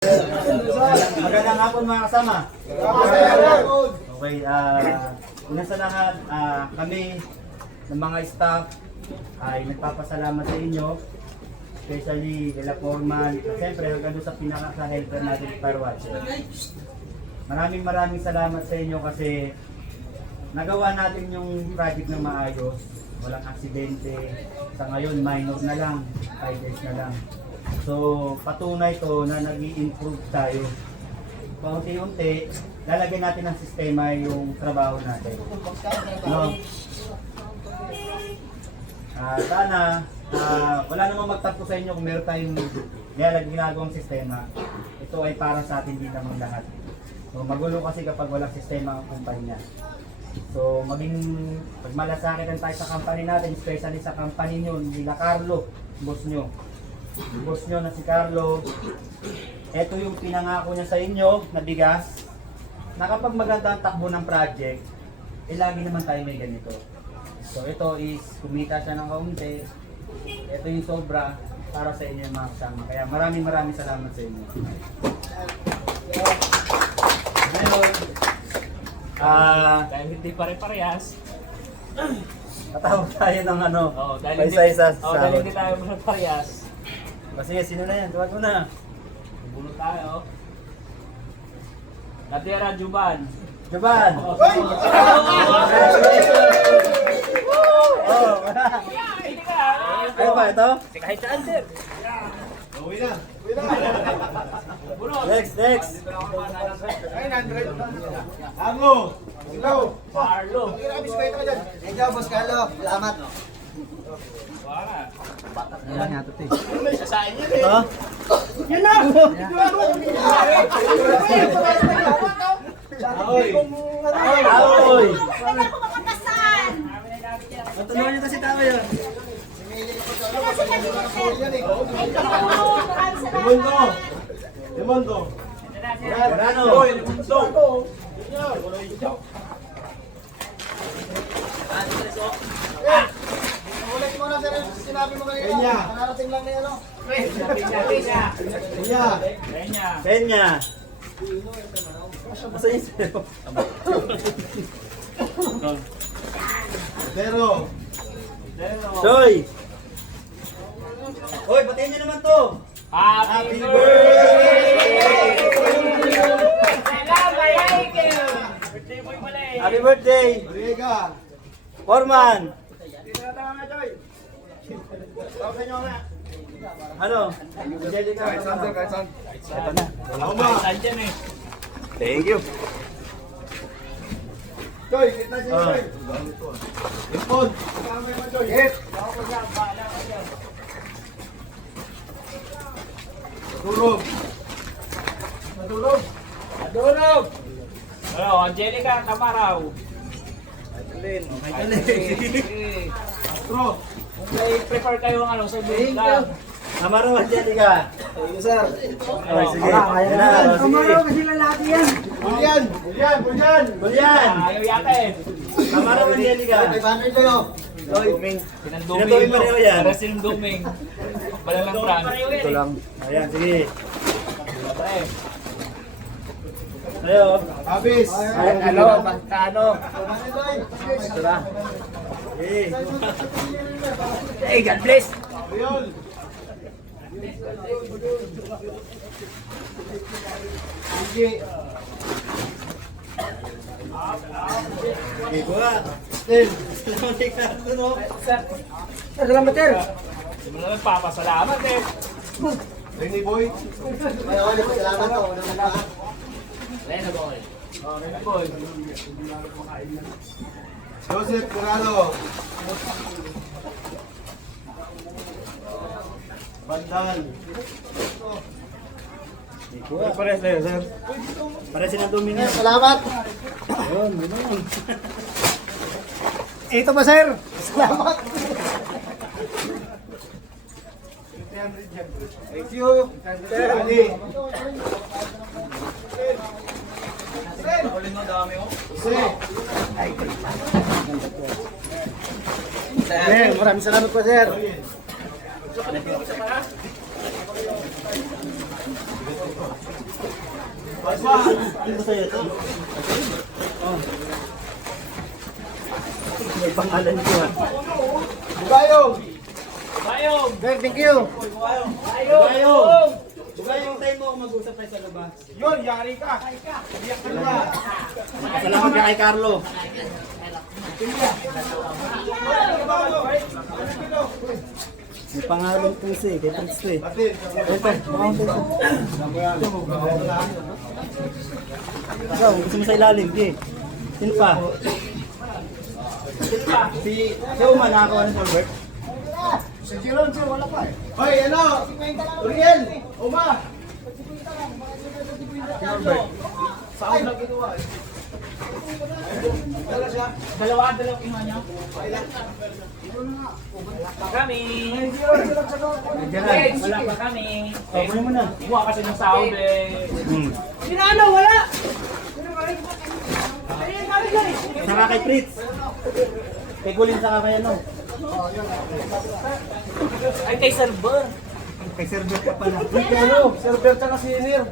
Magandang hapon mga kasama. Okay, una sa lahat, kami ng mga staff ay nagpapasalamat sa inyo, especially Dela Foreman, at siyempre hanggang doon sa pinaka-helper natin, Firewatcher. Maraming salamat sa inyo kasi nagawa natin yung project ng maayos, walang aksidente. Sa ngayon, minor na lang, 5 days na lang. So, patunay to na nag-i-improve tayo. Paunti-unti, lalagyan natin ng sistema yung trabaho natin. No? Sana, wala namang magtampo sa inyo kung meron tayong ginagawang sistema. Ito ay para sa atin din naman lahat. So, magulo kasi kapag walang sistema ang kumpanya. So, pag malasakitan tayo sa company natin, especially sa company nyo, nila Carlo, boss nyo na si Carlo, ito yung pinangako niya sa inyo na bigas, na kapag maganda ang takbo ng project, lagi naman tayo may ganito. So, ito is, kumita siya ng kaunti, ito yung sobra para sa inyo mga kasama. Kaya maraming salamat sa inyo. Ngayon, dahil hindi pare-parehas. tatawag tayo ng Dahil sahod. hindi tayo pare-parehas. Sige, sino na yan? Tuwag mo na. Bubulot tayo. Natira, Juban. Juban! Hindi ka. Ano ba ito? Kahit saan, sir. Uwi na. Bulot. Next! 900. Arlo. Ikaw. Marlo. Ikaw, Boss Carlo. Salamat. Wala. Yan nga ito. Sasain yun Ito? Ahoy. Aoy! Wala ko makakasan. Matulungan niyo kasi tao yun. Kasi Limundo. Limundo. Verano! Ulit mo na sir, sinabi mo kanina. Kenya. Nakarating lang na yan. Kenya. Kenya. Kenya! Masa yung sa'yo? Pero. Soy! Hoy, batiin niyo naman to! Happy Happy Happy birthday! Riga. Foreman! Ano? Angelica. Ito na. Ako ba? Saan dyan eh? Thank you. Joy, kita siya Joy. Ipon. Hit. Turog. Turog. Adulog! Ano, Angelica Tamaraw. Tro. Kung may prefer kayo ng sa Bulacan. Amaro, Angelica. Thank you, sir. Okay, sige. Yan na. Amaro, kasi Bulyan. Bulyan. Bulyan. Bulyan. Ayaw yata eh. Amaro, Angelica. 500 kayo. Sinanduming pareho yan. Para sinanduming. Balalang pran. Ito lang. Ayan, sige. Pre. Tayo. Abis. Ano? Ano? Ito na. Okay. Hey, God bless! Ayun. Sige. Okay, kuha. Still. Salamat ka. Ano? Salamat, sir. Simula na papasalamat eh. Renny Boy. Ayun, salamat to. Unang lahat. Lena boy. Oh, Lena boy. Joseph Corralo. Bandal. Pares na yun, sir. Pares sinanduming yan. Salamat. Ayun, yun. Ito ba, sir? Salamat. Thank you. Sir Ali. Sir, maraming salamat po, sir. Hindi ko sa'yo ito. Oh. May pangalan ko ha. Bugayong! Bayong! Sir, thank you! Bayong! Bugayong tayo mo kung mag-usap tayo sa labas. Yun, yari ka! Iyak ka na! Salamat ka kay Carlo. May pangalan po siya kay Prince to eh. Ikaw, gusto mo sa ilalim, di. Sino pa? Si Uma na ako ng Solbert. Si Jiron, sir, wala pa eh. Hoy, ano? Uriel! Uma! Saan na ginawa eh? Dalawang kinuha niya. Pa kami. Diyan. Wala pa kami. Oh, kunin mo na. Kuha kasi ng sahod eh. Sinano, wala! Saka kay Fritz. Kay Kulin saka kay ano. Ay, kay server. Kay Sergio ka pala. Server tsaka senior.